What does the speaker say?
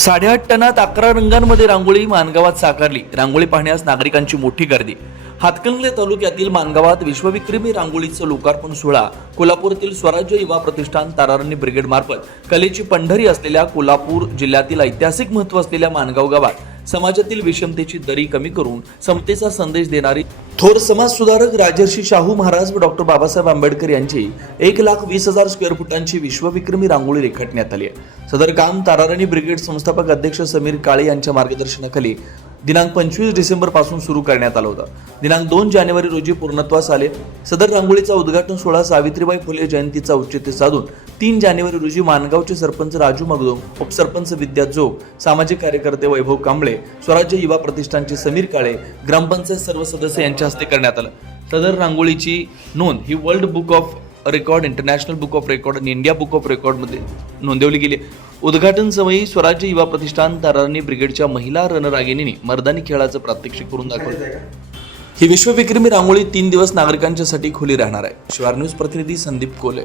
साडेआठ टनात अकरा रंगांमध्ये रांगोळी मानगावात साकारली. रांगोळी पाहण्यास नागरिकांची मोठी गर्दी. हातकणंगले तालुक्यातील मानगावात विश्वविक्रमी रांगोळीचं लोकार्पण सोहळा. कोल्हापूरतील स्वराज्य युवा प्रतिष्ठान तारारणी ब्रिगेड मार्फत कलेची पंढरी असलेल्या कोल्हापूर जिल्ह्यातील ऐतिहासिक महत्त्व असलेल्या मानगाव गावात समाजातील विषमतेची दरी कमी करून समतेचा संदेश देणारी थोर समाज सुधारक राजर्षी शाहू महाराज व डॉक्टर बाबासाहेब आंबेडकर यांची एक लाख वीस हजार स्क्वेअर फुटांची विश्वविक्रमी रांगोळी रेखाटण्यात आली आहे. सदर काम ताराराणी ब्रिगेड संस्थापक अध्यक्ष समीर काळे यांच्या मार्गदर्शनाखाली दिनांक पंचवीस डिसेंबरपासून सुरू करण्यात आलं होतं. दिनांक दोन जानेवारी रोजी पूर्णत्वास आले. सदर रांगोळीचा उद्घाटन सोहळा सावित्रीबाई फुले जयंतीचा औचित्य साधून तीन जानेवारी रोजी मानगावचे सरपंच राजू मगदोम उपसरपंच विद्या जोग सामाजिक कार्यकर्ते वैभव कांबळे स्वराज्य युवा प्रतिष्ठानचे समीर काळे ग्रामपंचायत सर्व सदस्य यांच्या हस्ते करण्यात आलं. सदर रांगोळीची नोंद ही world book of record international book of record आणि इंडिया बुक ऑफ रेकॉर्डमध्ये नोंदवली गेली उद्घाटन समयी स्वराज्य युवा प्रतिष्ठान तारारणी ब्रिगेडच्या महिला रणरागिणींनी मर्दानी खेळाचं प्रात्यक्षिक करून दाखवलं. ही विश्वविक्रमी रांगोळी तीन दिवस नागरिकांच्यासाठी खुली राहणार आहे. शिवार न्यूज प्रतिनिधी संदीप कोले.